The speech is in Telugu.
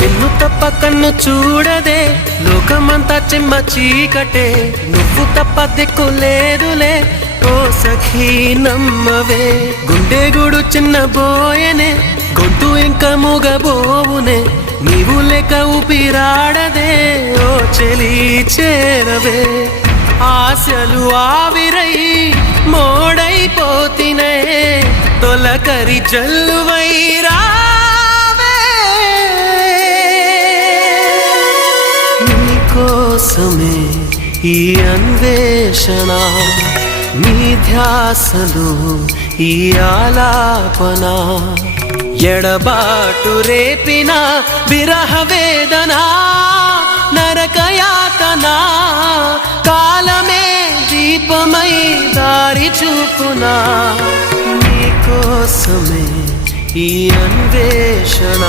నిన్ను తప్ప కన్ను చూడదే లోకమంతా చిమ్మ చీకటే, నువ్వు తప్ప దిక్కు లేదులే ఓ సఖీ నమ్మవే. గుండె గూడు చిన్న బోయనే గొంతు ఇంకా మూగబోవునే, నీవు లేక ఊపిరాడదే ఓ చెలి చేరవే. ఆశలు ఆవిరై మోడైపోతినే తొలకరి జల్లువై రావే. నీకోసమే ఈ అన్వేషణ, నీ ధ్యాసలో ఈ ఆలాపన, ఎడబాటు రేపిన విరహ వేదన నరకయాతన, కాలమే దీపమై దారి చూపునా. నీకోసమే ఈ అన్వేషణ.